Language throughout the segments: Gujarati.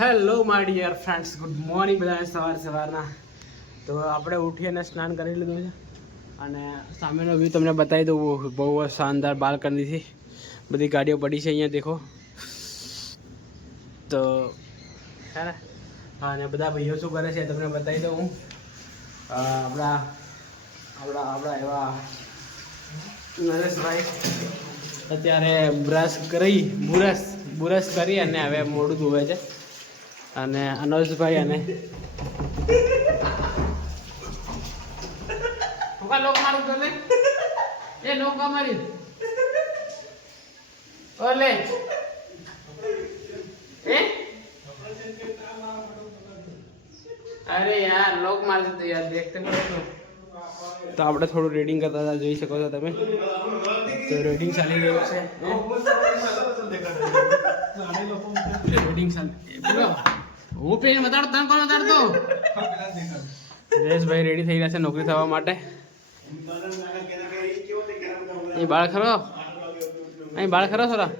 Hello my dear friends, good morning બધાને સવારના. તો આપણે ઉઠી અને સ્નાન કરી લીધું છે અને સામેનો વ્યૂ તમને બતાવી દઉં. બહુ શાનદાર બાલ્કનીથી બધી ગાડીઓ પડી છે અહીંયા દેખો તો હે ને. હા, અને બધા ભાઈઓ શું કરે છે તમને બતાવી દઉં. આપણા એવા નરેશભાઈ અત્યારે બ્રશ કરી અને હવે મોઢું ધોવે છે. અને અનોજભાઈ અને લોક મારું તો એ લોક મારી ઓલે અરે યાર લોક માર દે યાર, દેખતે તો આપણે થોડું રીડિંગ કરતા હતા, જોઈ શકો છો તમે. તો રીડિંગ ચાલી રહ્યું છે. રીડિંગ હું પેન બતાડો, તમે કોણ બતાડતો? જયેશભાઈ રેડી થઈ રહ્યા છે નોકરી થવા માટે. અહીં બાળ ખરો થોડા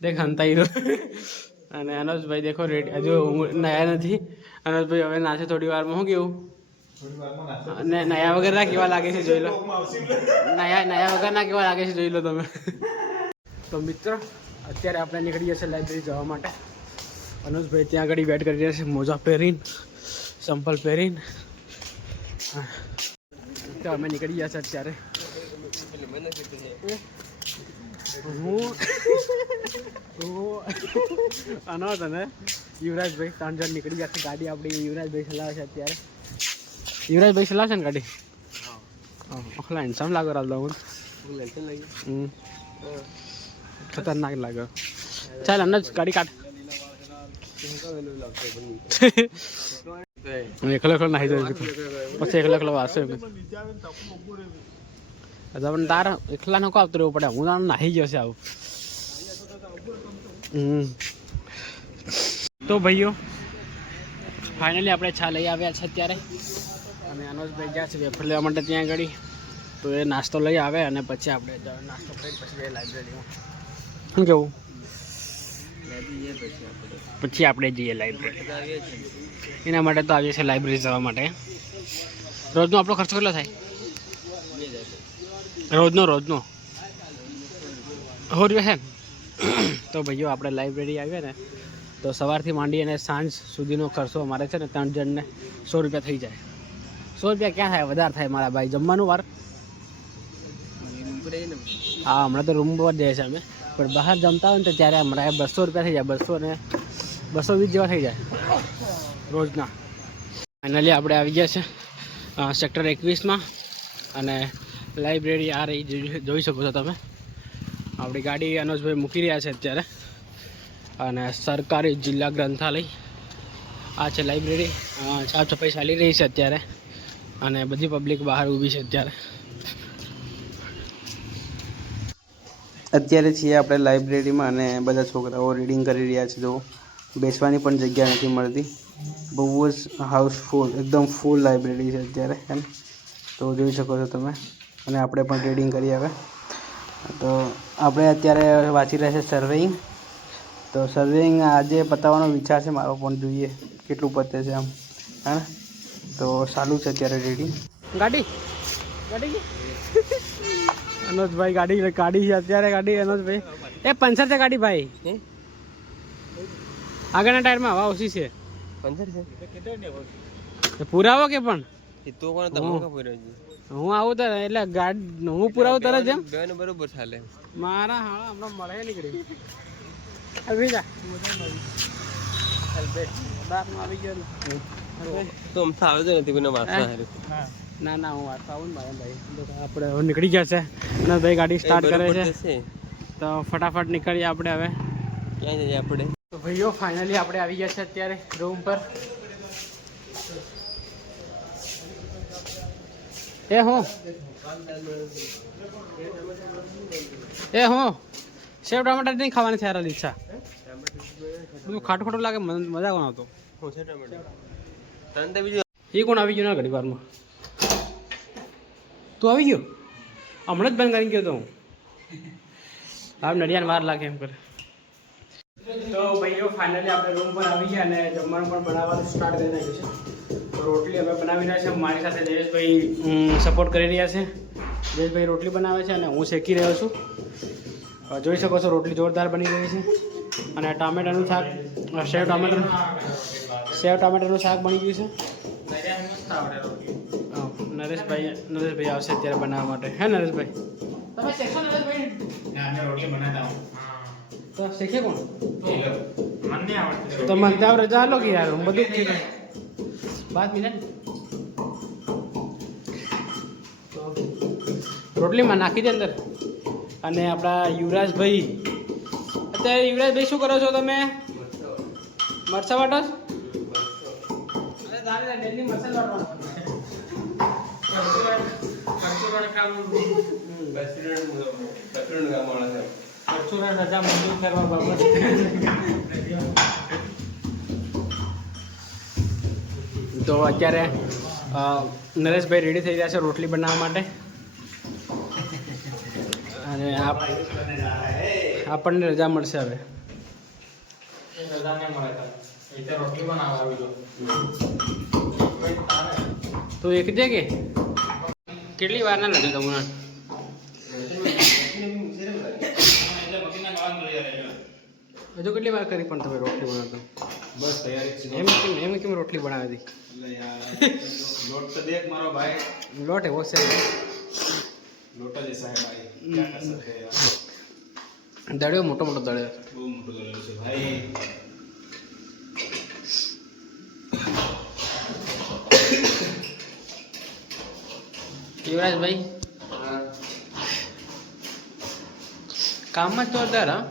દેખ હંતાઈ રહ્યો. અને અનોજભાઈ દેખો રેડી, હજુ નયા નથી. અનોજભાઈ હવે નાચે થોડી વારમાં. શું કેવું? અને નયા વગર ના કેવા લાગે છે જોઈ લો. નયા વગર ના કેવા લાગે છે જોઈ લો તમે. તો મિત્રો અત્યારે આપણે નીકળી જશે લાઇબ્રેરી જવા માટે. અનુજભાઈ ત્યાં આગળ વેટ કરી રહ્યા છે, મોજા પહેરીને, સંપલ પહેરીને. તો અમે નીકળી ગયા છે અત્યારે. હું અનોજ અને યુવરાજભાઈ 3 જણ નીકળી ગયા છે. ગાડી આપણી યુવરાજભાઈ ચલાવે છે અત્યારે. યુવરાજભાઈ ચલાવશે ને ગાડી? ઓફલાઈન સમ લાગો રાત હું ખતરનાક લાગે. ચાલ અનોજ ગાડી કાઢ. એકલો નાહી જાય પછી એકલો વાસે પણ તાર એકલા નો આવતું રહેવું પડે. હું નાહી ગયો છે આવું. તો ભાઈઓ ફાઇનલી આપણે છા લઈ આવ્યા છે અત્યારે. અને અનોજભાઈ ગયા છે વેફર લેવા માટે ત્યાં આગળ. તો એ નાસ્તો લઈ આવે અને પછી આપણે નાસ્તો કરી પછી જઈએ લાઇબ્રેરીમાં. શું કેવું? પછી આપણે જઈએ લાઇબ્રેરી. એના માટે તો આવીએ છીએ લાઇબ્રેરી જવા માટે. રોજનો આપણો ખર્ચો કેટલો થાય? રોજનો 100 રૂપિયા છે ને? તો ભાઈઓ આપણે લાઇબ્રેરી આવીએ ને તો સવારથી માંડી અને સાંજ સુધીનો ખર્ચો અમારે છે ને 3 જણને 100 રૂપિયા થઈ જાય. 100 રૂપિયા ક્યાં થાય? વધારે થાય મારા ભાઈ. જમવાનું વાર હા, હમણાં તો રૂમ પર જઈએ છીએ અમે, પણ બહાર જમતા હોય ને તો ત્યારે અમારે 200 રૂપિયા થઈ જાય. 220 જેવા થઈ જાય રોજના. ફાઇનલી આપણે આવી ગયા છે સેક્ટર 21માં. અને લાઇબ્રેરી આ રહી, જોઈ શકો છો તમે. આપણી ગાડી અનોજભાઈ મૂકી રહ્યા છે અત્યારે. અને સરકારી જિલ્લા ગ્રંથાલય આ છે લાઇબ્રેરી. સાફ સફાઈ ચાલી રહી છે અત્યારે અને બધી પબ્લિક બહાર ઊભી છે અત્યારે છીએ આપણે લાઇબ્રેરીમાં. અને બધા છોકરાઓ રીડિંગ કરી રહ્યા છે. જો બેસવાની પણ જગ્યા નથી મળતી. બહુ જ હાઉસફુલ, એકદમ ફૂલ લાઇબ્રેરી છે અત્યારે એમ. તો જોઈ શકો છો તમે. અને આપણે પણ રીડિંગ કરીએ હવે. તો આપણે અત્યારે વાંચી રહ્યા છે સર્વેઈંગ. તો સર્વેઈંગ આજે પતાવવાનો વિચાર છે મારો, પણ જોઈએ કેટલું પતે છે આમ. હા, તો ચાલુ છે અત્યારે રીડિંગ. ગાડી અનોજભાઈ ગાડી છે અત્યારે. ગાડી અનોજભાઈ એ પંચર છે ગાડી ભાઈ. આગળના ટાયરમાં હવા ઓછી છે. પંચર છે પુરાવો કે પણ હું આવું તો એટલે ગાડી હું પુરાવું તરત જ બરોબર ચાલે. મારા હા હમણાં મળે નીકળી આવી ગયો ના હું વાંચતા આવું ને મારા ભાઈ. આપણે હવે નીકળી ગયા છે અને ભાઈ ગાડી સ્ટાર્ટ કરે છે. તો ફટાફટ નીકળીએ આપણે હવે. ક્યાં જઈએ આપણે? તો ભાઈઓ ફાઇનલી આપણે આવી ગયા છે અત્યારે રૂમ પર. હું સેવ ટમાટર નહીં ખાવાની છે ઈચ્છા. ખાટું ખાટું લાગે, મજા કોણ આવતો. એ કોણ આવી ગયું ના ઘડી વારમાં? તું આવી ગયો? હમણાં જ બંધ કરી ગયો તો હું. હા, નડિયાને વાર લાગે એમ કરે. તો ભાઈઓ ફાઇનલી આપણે રૂમ પર આવી ગયા અને જમવાનું પણ બનાવવાનું સ્ટાર્ટ કરી નાખ્યું છે. તો રોટલી અમે બનાવી રહ્યા છે. મારી સાથે જયેશભાઈ સપોર્ટ કરી રહ્યા છે. જયેશભાઈ રોટલી બનાવે છે અને હું શેકી રહ્યો છું. જોઈ શકો છો રોટલી જોરદાર બની રહી છે. અને ટામેટાનું શાક સેવ ટામેટાનું શાક બની ગયું છે. નરેશભાઈ આવશે અત્યારે બનાવવા માટે. હે નરેશભાઈ તમે શેકશો? નરેશભાઈ રોટલી બનાવતા તો શીખે કોણ? મને આવડતું તો મને આવડે. ચાલો કે યાર હું બધું જ શીખે. 5 મિનિટ તો રોટલીમાં નાખી દે અંદર. અને આપણા યુવરાજભાઈ, અત્યારે યુવરાજભાઈ શું કરો છો તમે? મરચા વાટો? અરે તારે ડેલી મરચા વાટવાનું. રજા મંજૂર કરવા બાબત. તો અત્યારે નરેશભાઈ રેડી થઈ રહ્યા છે રોટલી બનાવવા માટે. અને આપણને રજા મળશે હવે. રોટલી તો એક છે કે કેટલી વાર ના લાગે તમને? હજુ કેટલી વાર કરી પણ તમે રોટલી બનાવતા? બસ તૈયારી. એમ કેમ રોટલી બનાવી હતી? લોટ તો દેખ મારો ભાઈ. લોટ એવો છે. લોટ જ એસા હે ભાઈ. ક્યા કર સકતે હે. દળ્યો મોટો દળ્યો. બહુ મોટો દળ્યો છે ભાઈ. યુવરાજભાઈ કામમાં જોરદાર. હા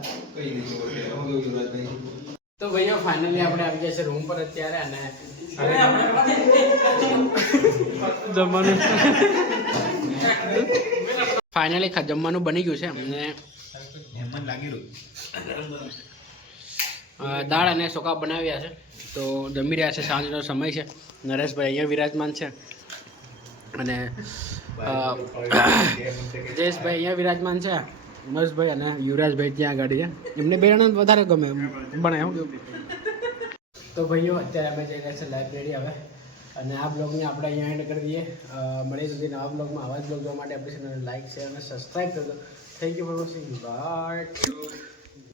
તો ભાઈઓ ફાઇનલી આપણે આવી ગયા છે રૂમ પર અત્યારે. અને જમવાનું ફાઇનલી જમવાનું બની ગયું છે. અને દાળ અને ચોખા બનાવ્યા છે. તો જમી રહ્યા છે. સાંજનો સમય છે. નરેશભાઈ અહીંયા વિરાજમાન છે અને જયેશભાઈ અહીંયા વિરાજમાન છે. મહેશભાઈ અને યુવરાજભાઈ ત્યાં આગળ છે. એમને બે જણા વધારે ગમે બને. તો ભાઈઓ અત્યારે અમે જઈ રહ્યા છે લાઇબ્રેરી હવે. અને આ બ્લોગને આપણે અહીંયા એન્ડ કરી દઈએ. મળી સુધી નવા બ્લોગમાં આવા જ બ્લોગ જોવા માટે આપણી ચેનલને લાઈક શેર અને સબસ્ક્રાઈબ કરજો. Thank you for watching. By.